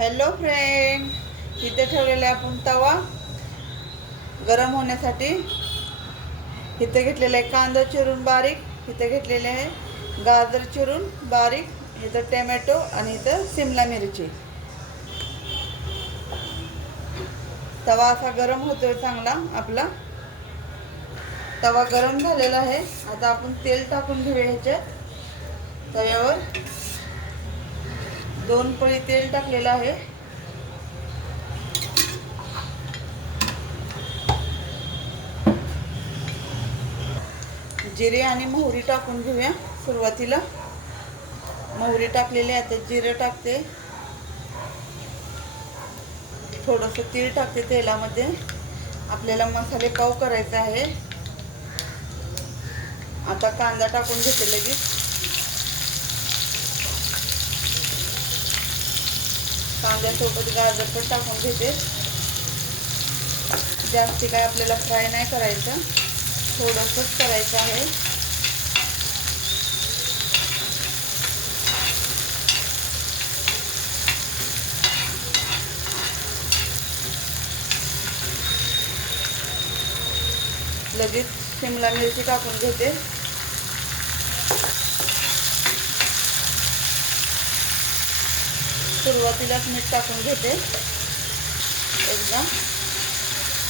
Hello friend, इथे ठेवलेला आपण तवा गरम होण्यासाठी. इथे घेतलेला आहे कांदा चिरून बारीक, इथे घेतलेले आहे गाजर चिरून बारीक, इथं टोमॅटो आणि इथं शिमला मिरची. तवा असा गरम होतोय चांगला. आपला तवा गरम झालेला आहे. आता आपण तेल टाकून घेऊया ह्याच्यात. तव्यावर 2 पळी तेल टाकलेलं आहे. जिरे आणि मोहरी टाकून घेऊया. सुरुवातीला मोहरी टाकलेली आहे, आता जिरे टाकते, थोडंसं तीळ टाकते. तेलामध्ये आपल्याला मसाले पाव करायचा आहे. आता कांदा टाकून घेते लगेच. कांद्यासोबत गाजर पण टाकून घेते. जास्ती काय आपल्याला फ्राय नाही करायचं, थोडंसंच करायचं आहे. लगेच शिमला मिरची टाकून घेते. सुरुवातीलाच मीठ टाकून घेते. एकदम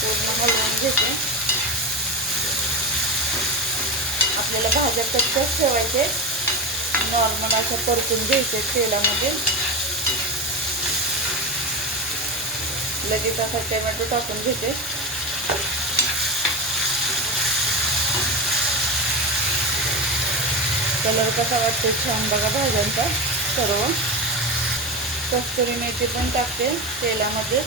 पूर्ण हलवून घेते. आपल्याला भाज्या कच्च्याच ठेवायचे, नॉर्मल असं परतून घ्यायचे तेलामध्ये. लगेच असा टोमॅटो टाकून घेते. कलर कसा वाटतो छान बघा भाज्यांचा. सर्व कस्तुरी मेथी पण टाकते तेलामध्ये.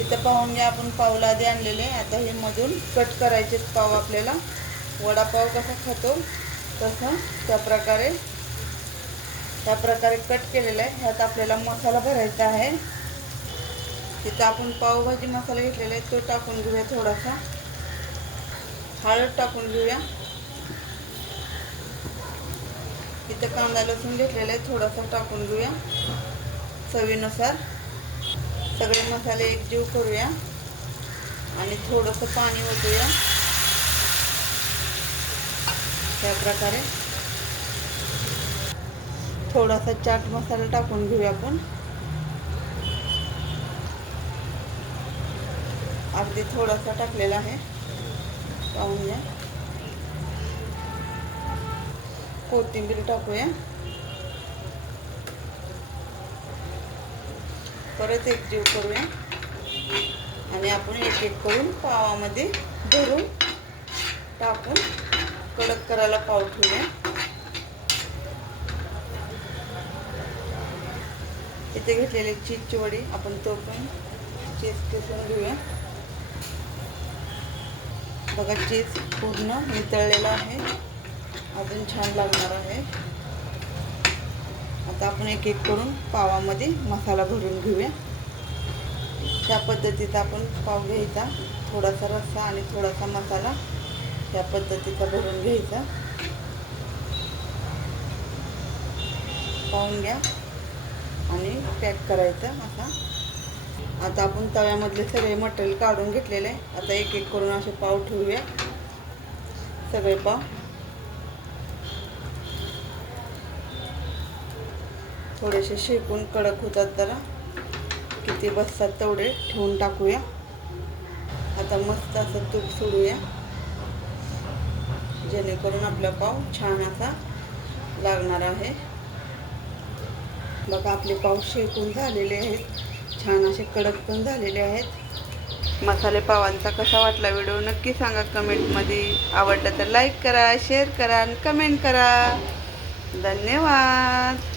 इथं पाहून घ्या, आपण पावला आधी आणलेले. आता हे मधून कट करायचे पाव. आपल्याला वडापाव कसा खातो तसं त्या प्रकारे कट केलेला आहे. ह्यात आपल्याला मसाला भरायचा आहे. तिथं आपण पावभाजी मसाला घेतलेला आहे, तो टाकून घेऊया. थोडासा हळद टाकून घेऊया. इथं कांदा लसूण घेतलेला आहे, थोडासा टाकून घेऊया चवीनुसार. सगळे मसाले एकजीव करूया आणि थोडंसं पाणी ओतूया. त्या प्रकारे थोडासा चाट मसाला टाकून घेऊया आपण. अगदी थोडासा टाकलेला आहे, पाहून घ्या. कोथिंबीर टाकूया. परत एकजीव करूया आणि आपण एक एक करून पावामध्ये भरून टाकून कडक करायला पाव ठेवूया. इथे घेतलेले चीजची वडी, आपण तो पण चीज किसून घेऊया. बघा चीज पूर्ण वितळलेला आहे, अजून छान लागणार आहे. आता आपण एक एक करून पावामध्ये मसाला भरून घेऊया. त्या पद्धतीचा आपण पाव घ्यायचा. थोडासा रस्सा आणि थोडासा मसाला त्या पद्धतीचा भरून घ्यायचा. पाहून घ्या आणि पॅक करायचा असा. आता आपण तव्यामधले सगळे मटेरियल काढून घेतलेले आहे. आता एक एक करून असे पाव ठेवूया. सगळे पाव थोडेसे शेकून कडक होतात, जरा किती बसतात तेवढे ठेवून टाकूया. आता मस्त असं तूप सोडूया, जेणेकरून आपला पाव छान असा लागणार आहे. बघा आपले पाव शेकून झालेले आहेत, छान असे कडक पण झालेले आहेत. मसाले पावांचा कसा वाटला व्हिडिओ नक्की सांगा कमेंटमध्ये. आवडलं तर लाईक करा, शेअर करा आणि कमेंट करा. धन्यवाद.